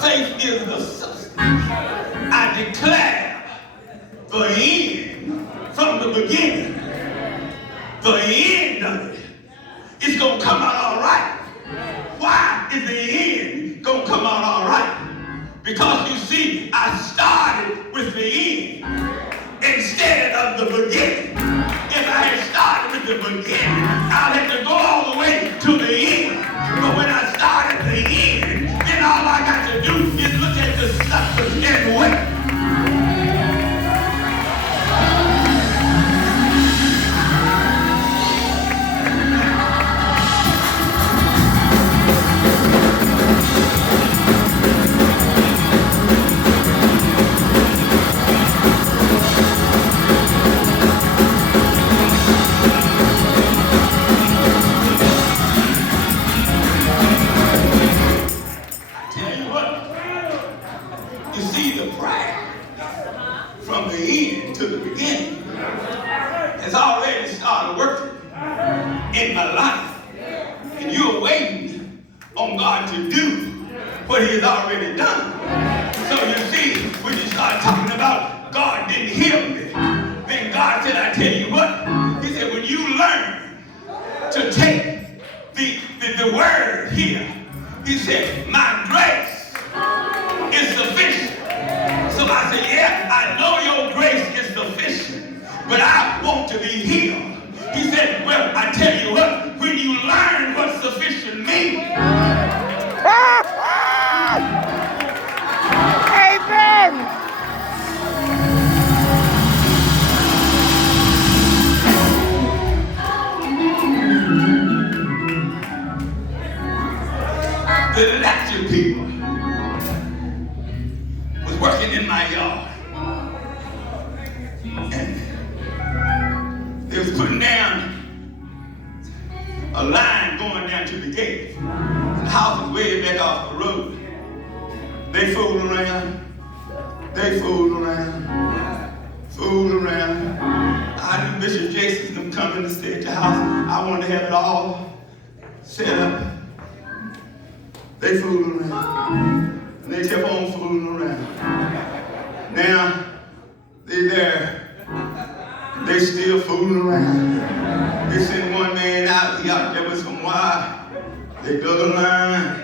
Faith is the substance. I declare the end from the beginning. The end of it is going to come out all right. Why is the end going to come out all right? Because you see, I started with the end instead of the beginning. If I had started with the beginning, I'd have to go all the way to the end. But when I started the end, then all I got to do is look at the substance and wait. From the end to the beginning has already started working in my life. And you're waiting on God to do what he has already done. So you see, when you start talking about God didn't heal me, then God said, I tell you what, he said, when you learn to take the word here, he said, my grace is sufficient. So I said, yeah, I know your grace is sufficient, but I want to be healed. He said, well, I tell you what, when you learn what sufficient means. Amen. The electric people was working in my yard. And they was putting down a line going down to the gate. And the house was way back off the road. They fooled around. They fooled around. Fooled around. I knew Bishop Jason them coming to stay at the house. I wanted to have it all set up. They fooled around. And they kept on fooling around. Now, they there. They still fooling around. They sent one man out. He out there with some wire. They dug a line.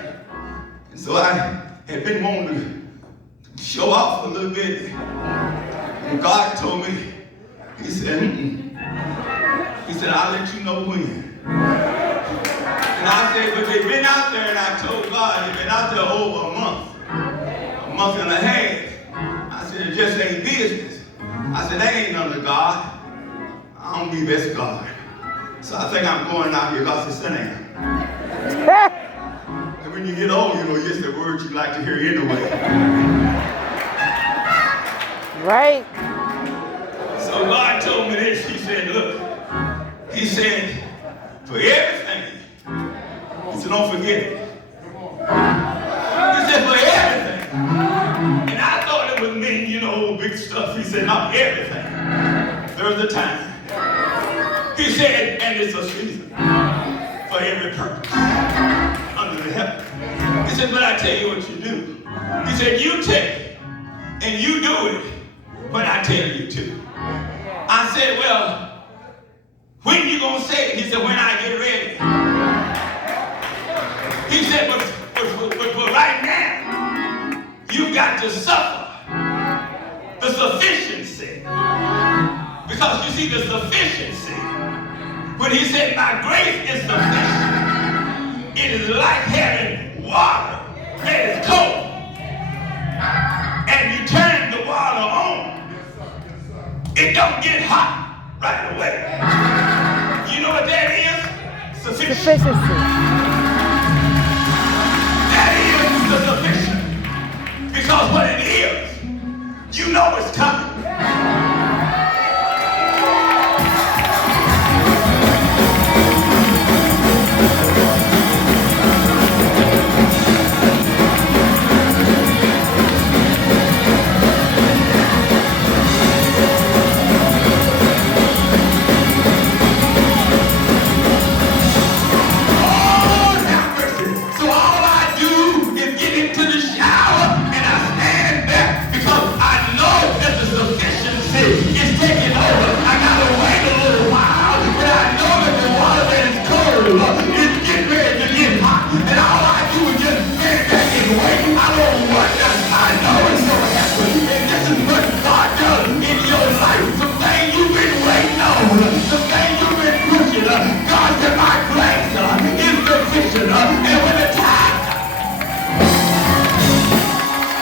And so I had been wanting to show off a little bit. And God told me, he said, He said, I'll let you know when. And I said, but they've been out there, and I told God, they've been out there over a month and a half. I said, it just ain't business. I said, that ain't none of God. I don't believe that's God. So I think I'm going out here because it's an ain't. And when you get old, you know, it's the words you like to hear anyway. Right. So God told me this. He said, look, he said, for everything, he said, don't forget it. He said, for everything. And I thought it would mean, you know, big stuff. He said, not everything. There's a time. He said, and it's a season for every purpose under the heaven. He said, but I tell you what you do. He said, you take and you do it when I tell you to. I said, well, when you gonna say it? He said, when I get ready. He said, but right now, you got to suffer the sufficiency. Because you see, the sufficiency, when he said, my grace is sufficient, it is like having water that is cold. And you turn the water on, it don't get hot right away. You know what that is? Sufficiency.